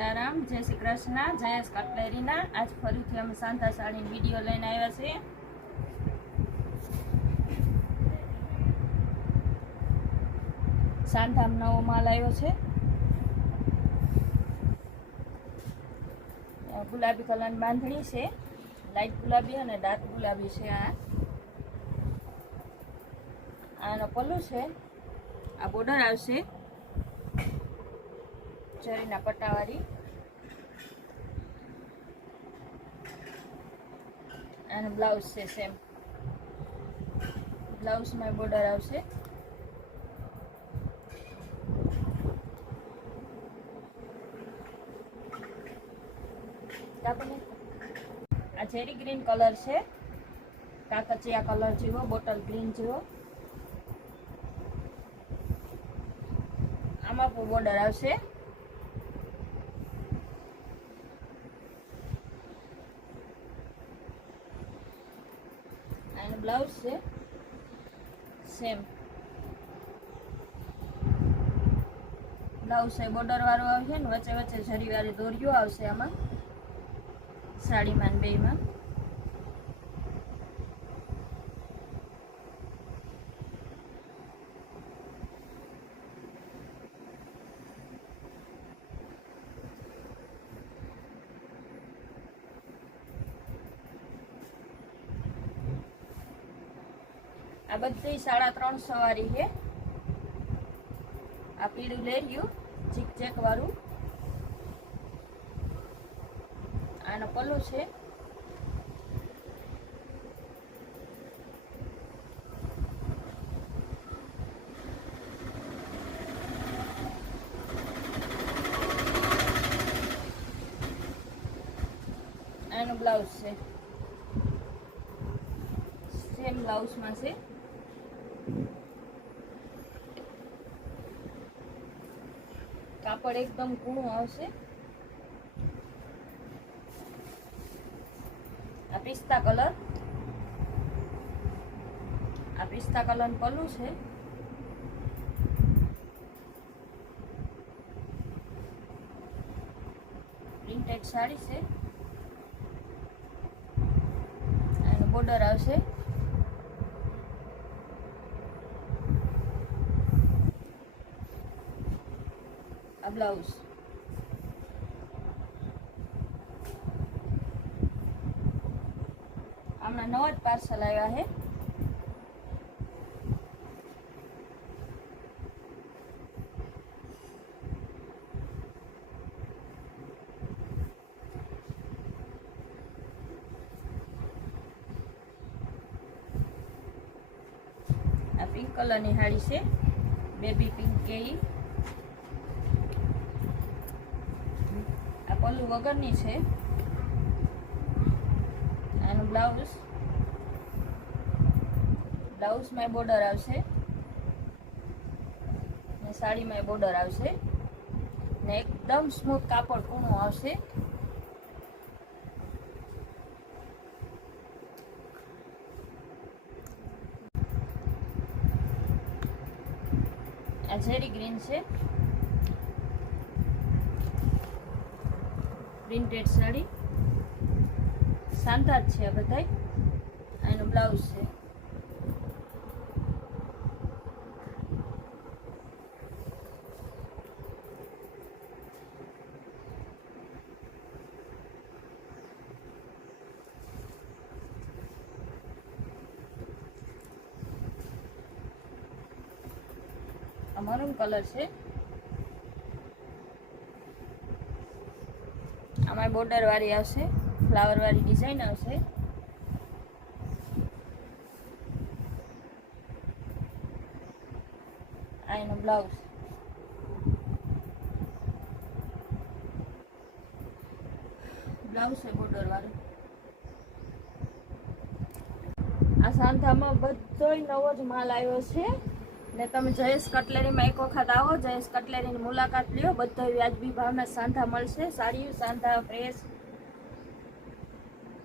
સીતારામ, જય શ્રી કૃષ્ણ, જયેશ કટલેરીના આજ ફરીથી અમે સાંતા સાડીની વિડીયો લઈને આવ્યા છીએ. સાંધામ નવો માલ આવ્યો છે. ગુલાબી કલરની બાંધણી છે, લાઈટ ગુલાબી અને ડાર્ક ગુલાબી છે. આનો પલ્લુ છે, આ બોર્ડર આવશે જરીના પટ્ટાવાળી, અને બ્લાઉઝ છે સેમ. બ્લાઉઝમાં બોર્ડર આવશે. આ ચેરી ગ્રીન કલર છે, કાકચિયા કલર જેવો, બોટલ ગ્રીન જેવો. આમાં પણ બોર્ડર આવશે. અને બ્લાઉઝ છે સેમ. બ્લાઉઝ છે બોર્ડર વાળું આવશે ને વચ્ચે વચ્ચે જરી વાળી દોરીઓ આવશે આમાં સાડીમાં ને બેમાં. આ બધી 350 વાળી છે. આ પીળું લેરિયું ચીક વાળું. આનો પલ્લુ છે. આનો બ્લાઉઝ છે સેમ. બ્લાઉઝમાં છે કાપડ એકદમ કૂણું આવશે. આ પિસ્તા કલર, આ પિસ્તા કલર પલ્લુ છે. પ્રિન્ટેડ સાડી છે. અને બોર્ડર આવશે. આ બ્લાઉઝ. હમણાં નવા જ પાર્સલ આવ્યા છે. આ પિંક કલરની સાડી છે, બેબી પિંક કે પલ્લુ વગરની છે. આનું બ્લાઉઝ, બ્લાઉઝમાં બોર્ડર આવશે ને સાડીમાં બોર્ડર આવશે ને એકદમ સ્મૂથ કાપડ કૂણું આવશે. આ ઝેરી ગ્રીન છે, પ્રિન્ટેડ સાડી. સાંતા જ છે આ બધાય. આનું બ્લાઉઝ છે. આ મરૂન કલર છે. આમાં બોર્ડર વાળી આવશે, ફ્લાવર વાળી ડિઝાઇન આવશે. આ એનો બ્લાઉઝ. બ્લાઉઝ છે બોર્ડર વાળું. આ સાંધામાં બધોય નવો જ માલ આવ્યો છે ને તમે જયેશ કટલેરીમાં એક વખત આવો, જયેશ કટલેરીની મુલાકાત લ્યો. બધો વ્યાજબી ભાવના સાંધા મળશે. સાડીઓ સાંધા ફ્રેશ